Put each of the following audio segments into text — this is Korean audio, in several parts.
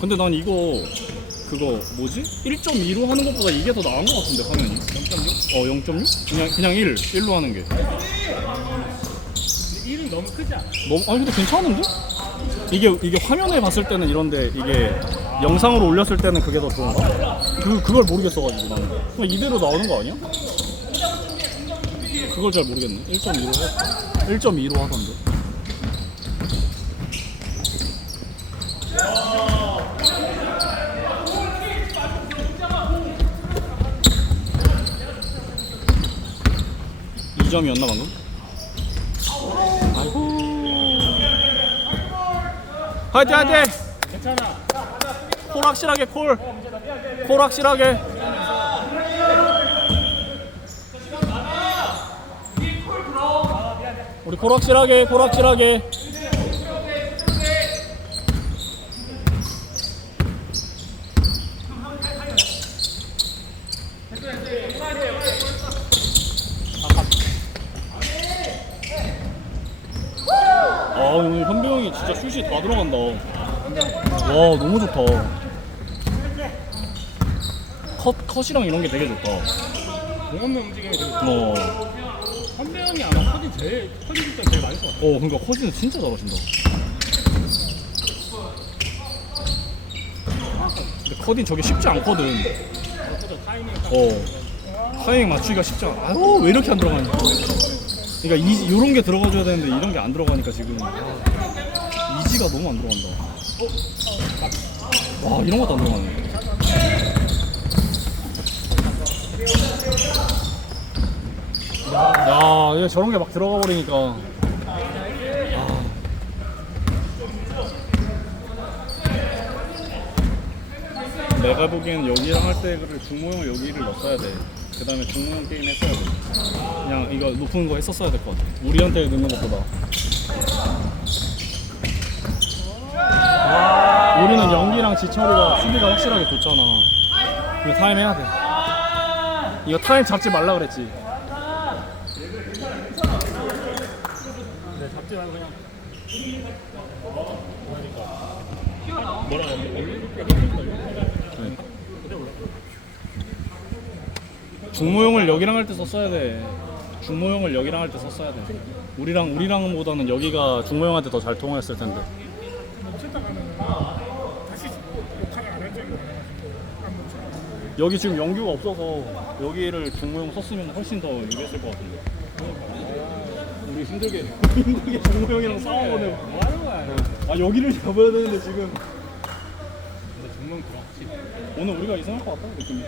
근데 난 이거 그거 뭐지? 1.2로 하는 것보다 이게 더 나은 것 같은데 화면이 0.6? 어 0.6? 그냥 그냥 1 1로 하는 게 1은 너무 크지 않아? 너무 아니 근데 괜찮은데? 이게 이게 화면에 봤을 때는 이런데 이게 영상으로 올렸을 때는 그게 더 좋은가? 그 그걸 모르겠어가지고 나는 그냥 이대로 나오는 거 아니야? 그걸 잘 모르겠네 1.2로 해 1.2로 하던데 이점이었나 방금? 아이고 화이팅 화이팅 괜찮아. 콜 확실하게 콜. 콜 확실하게. 우리 콜 확실하게 콜 확실하게. 아 오늘 현배 형이 진짜 슛이 다 들어간다. 와 너무 좋다. 컷 컷이랑 이런 게 되게 좋다. 공 없는 움직임이 되게 좋아. 어, 선배형이 아마 커디 제일, 커디 진짜 제일 많을 것 같아. 어 그러니까 컷이는 진짜 잘하신다. 근데 컷이 저게 쉽지 않거든. 커디 타이밍 딱. 어 타이밍 맞추기가 쉽지 않아. 아유 왜 이렇게 안 들어가냐. 그러니까 이 이런 게 들어가줘야 되는데 이런 게 안 들어가니까 지금 아, 이지가 너무 안 들어간다. 와 이런 것도 안 들어가네. 야, 이게 저런 게 막 들어가 버리니까. 아. 내가 보기에는 여기랑 할 때를 중모 형 여기를 넣었어야 돼. 그 다음에 중모형 게임 했어야 돼. 그냥 이거 높은 거 했었어야 될 것 같아. 우리한테 넣는 것보다. 우리는 연기랑 지철이가 수비가 확실하게 좋잖아. 이거 타임 해야 돼. 이거 타임 잡지 말라 그랬지. 근데 잡지 말고 그냥. 뭐라 그래? 중모형을 여기랑 할 때 썼어야 돼. 중모형을 여기랑 할 때 썼어야 돼. 우리랑 우리랑보다는 여기가 중모형한테 더 잘 통했을 텐데. 다시 안 여기 지금 연규가 없어서 여기를 중모형 썼으면 훨씬 더 유리했을 것 같은데. 우리 힘들게 힘들게 중모형이랑 싸워보네. 뭐 하는 거야? 아 여기를 잡아야 되는데 지금 종명 들어왔지. 오늘 우리가 이상할 것 같다 느낌이.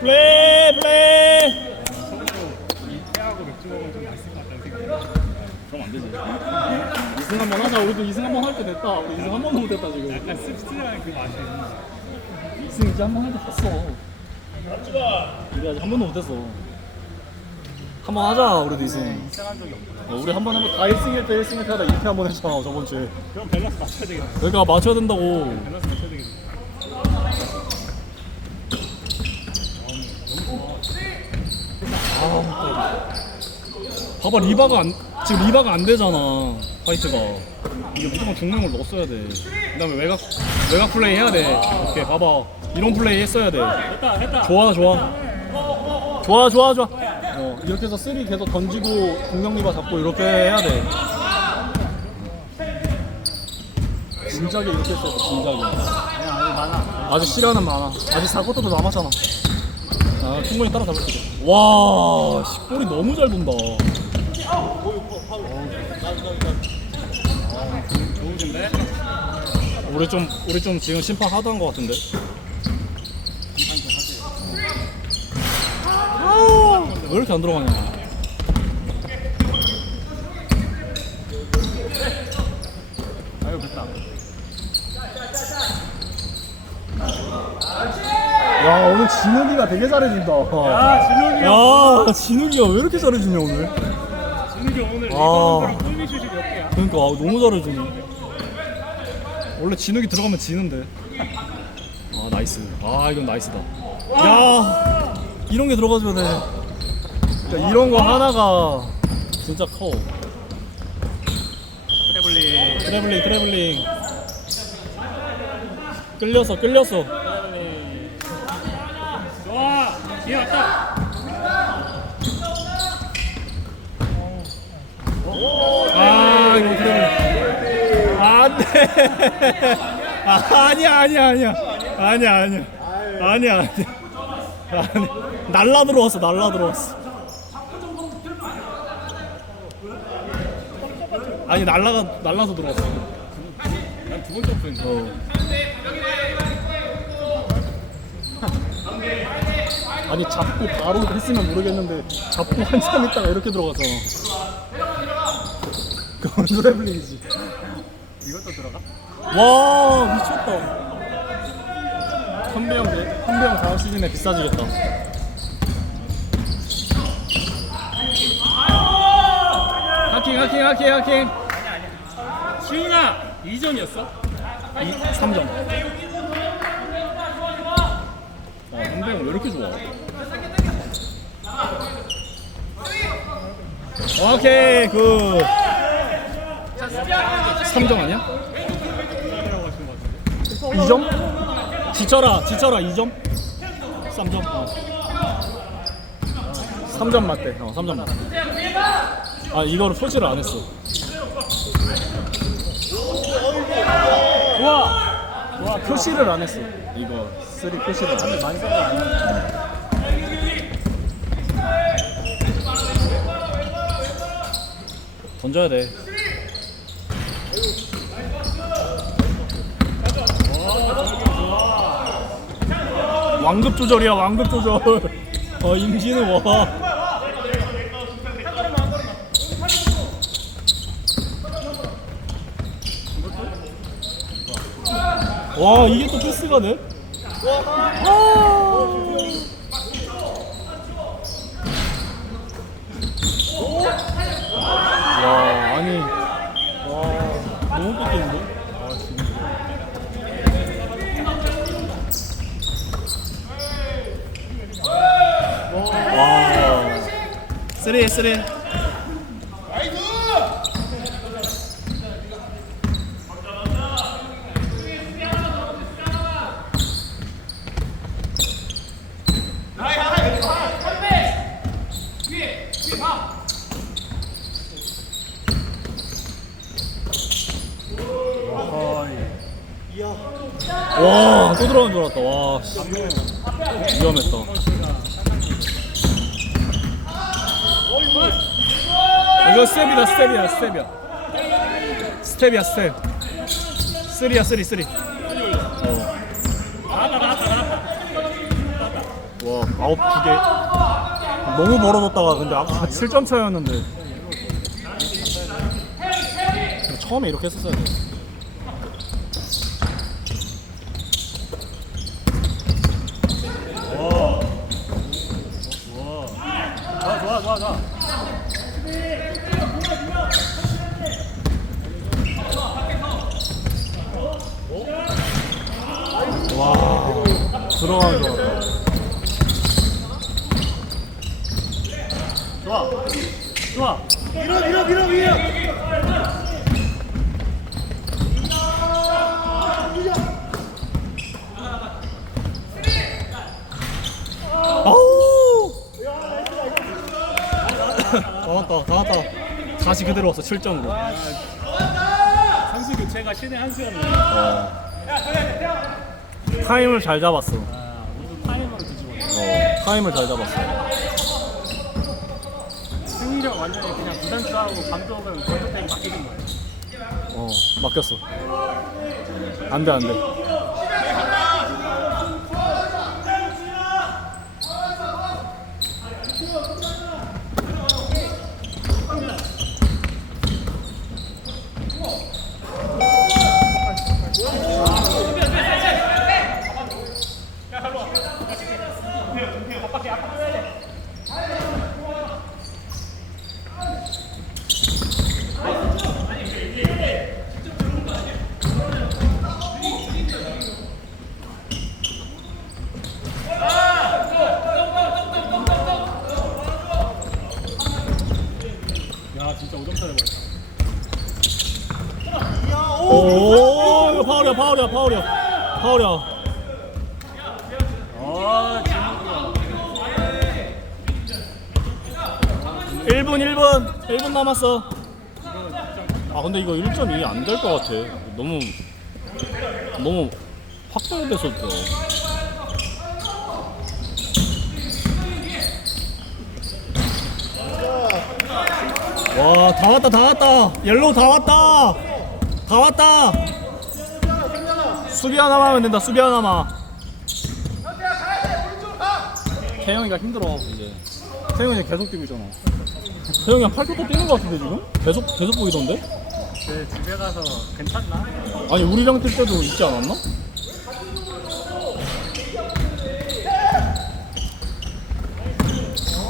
플레이 플레이. 이 태하고 맥주 먹으면 좀 맛있을 것 같다는 생각이 그럼 안 되지. 이승 한번 하자. 우리도 이승 한번 할 때 됐다. 우리 이승 한 번도 못 했다 지금. 약간 씁쓸한 그 맛이 이승 이제 한번할때 됐어. 우리 아직 한 번도 못 했어. 한번 하자. 우리도 이승. 이상한 적이 없구나. 어, 우리 한번 한번 다 1승 1패 1승 1패 하다 2패 한 번 했잖아 저번 주에. 그럼 밸런스 맞춰야 되겠네. 그러니까 맞춰야 된다고. 밸런스 맞춰야 되겠네. 봐봐 리바가 안 지금 리바가 안 되잖아 화이트가 이게 무조건 중명을 넣었어야 돼 그다음에 외곽 외곽 플레이 해야 돼 오케이 봐봐 이런 플레이 했어야 돼 됐다, 됐다. 좋아 좋아 좋아 좋아 좋아 어 이렇게 해서 쓰리 계속 던지고 공격 리바 잡고 이렇게 해야 돼 진작에 이렇게 했어야 돼 진작에 아직 많아. 아직 시간은 많아 아직 4쿼터도 남았잖아 아 충분히 따라잡을 수 있어 와 씨, 볼이 너무 잘 돈다 좋은데? 우리 좀 우리 좀 지금 심판 하드한 것 같은데. 왜 이렇게 안 들어가냐? 아유, 됐다. 야 오늘 진욱이가 되게 잘해준다. 야, 진욱이 형. 야 진욱이가 왜 이렇게 잘해주냐 오늘? 진욱이 형 오늘 아. 리바운드랑 골밑슛이 몇 개야? 그러니까 아, 너무 잘해주네. 원래 진욱이 들어가면 지는데. 아 나이스. 아 이건 나이스다. 야 이런 게 들어가줘야 돼. 그러니까 이런 거 하나가 진짜 커. 태블릿. 트래블링 트래블링. 끌렸어 끌렸어 좋아 뒤에 왔다 아 이거 트래블링. 안 돼. 아, 아니야 아니야 아니야. 아니야 아니야. 아니야 아니야. 아니 날라 들어왔어 날라 들어왔어 아니 날라가 날라서 들어왔어. 난두 번째 오픈인데 어. 아니 잡고 바로 했으면 모르겠는데 잡고 한참 있다가 이렇게 들어가서. 그건 트래블링이지. 이것도 들어가? 와 미쳤다. 현배형 대- 현배형 다음 시즌에 비싸지겠다 하킹 하킹 하킹 하킹 시훈아 2점이었어? 2, 3점 아 현배형 왜 이렇게 좋아 오케이 굿 3점 아니야? 라고 하시는 것 같은데 2점? 지쳐라 지쳐라 2점? 3점? 어. 3점 맞대 어 3점 맞대 아 이거를 표시를 안 했어. 좋아 와 표시를 안 했어. 이거 3 표시를 안 했어. 많이 썼다. 아니야 던져야 돼. 완급 조절이야 완급 조절. 어 임진우 와 와 이게 또 패스가 돼? 와 아니 와 너무 뺏기는데? 아 진짜 와 쓰리 쓰리 와 또 들어간 줄 알았다. 와 씨. 위험했다. 이거 스텝이다 스텝이야 스텝이야. 스텝이야 스텝. 쓰리야 쓰리 쓰리. 어. 와 아홉 기계 너무 멀어졌다가 근데 아까 7점 차였는데. 처음에 이렇게 했었어야 돼 좋아 와 들어가는 줄 알았다 좋아. 좋아. 밀어 밀어 밀어 밀어 아우 다 왔다 다 왔다. 다시 그대로 왔어 7점으로. 선수 교체가 신의 한 수였네. 타임을 잘 잡았어. 아 타이머로 뒤집어 어, 타임을 잘 잡았어. 승리력 완전히 그냥 부단 싸우고 감독은 건조땡이 맡기는 거야 어 맡겼어. 안돼 안돼 파울이야 파울이야 파울이야. 파울이야. 아 진짜 1분 1분. 1분 남았어. 아 근데 이거 1.2안될 것 같아. 너무 너무 확정됐었죠 와다 왔다 다 왔다. 옐로우 다 왔다. 다 왔다 수비 하나만 하면 된다 수비 하나만 태영이가 힘들어 이제 태영이 계속 뛰고 있잖아 태영이 한 8초 뛰는 것 같은데 지금? 계속 계속 보이던데? 그 집에 가서 괜찮나? 아니 우리랑 뛸 때도 있지 않았나?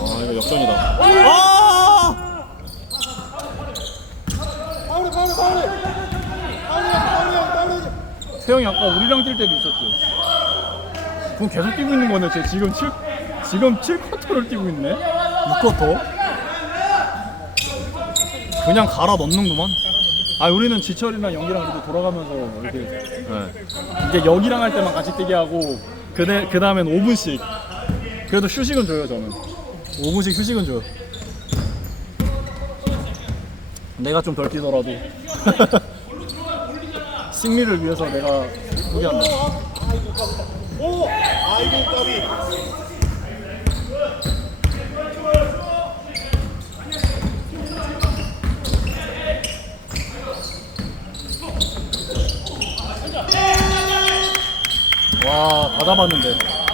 아 이거 역전이다 아! 파울이 파울이 파울이 파울이야 파울이야 파울이야 태영이 아까 우리랑 뛸 때도 있었죠 그럼 계속 뛰고 있는 거네 쟤. 지금 7 지금 7쿼터를 뛰고 있네. 6쿼터? 그냥 갈아 넣는구만. 아 우리는 지철이랑 영기랑 그래도 돌아가면서 이렇게 네. 이게 여기랑 할 때만 같이 뛰게 하고 그대 그 다음엔 5분씩. 그래도 휴식은 줘요 저는. 5분씩 휴식은 줘요. 내가 좀 덜 뛰더라도 승리를 위해서 내가 포기한다 오 아이고 까비 와, 다 잡았는데.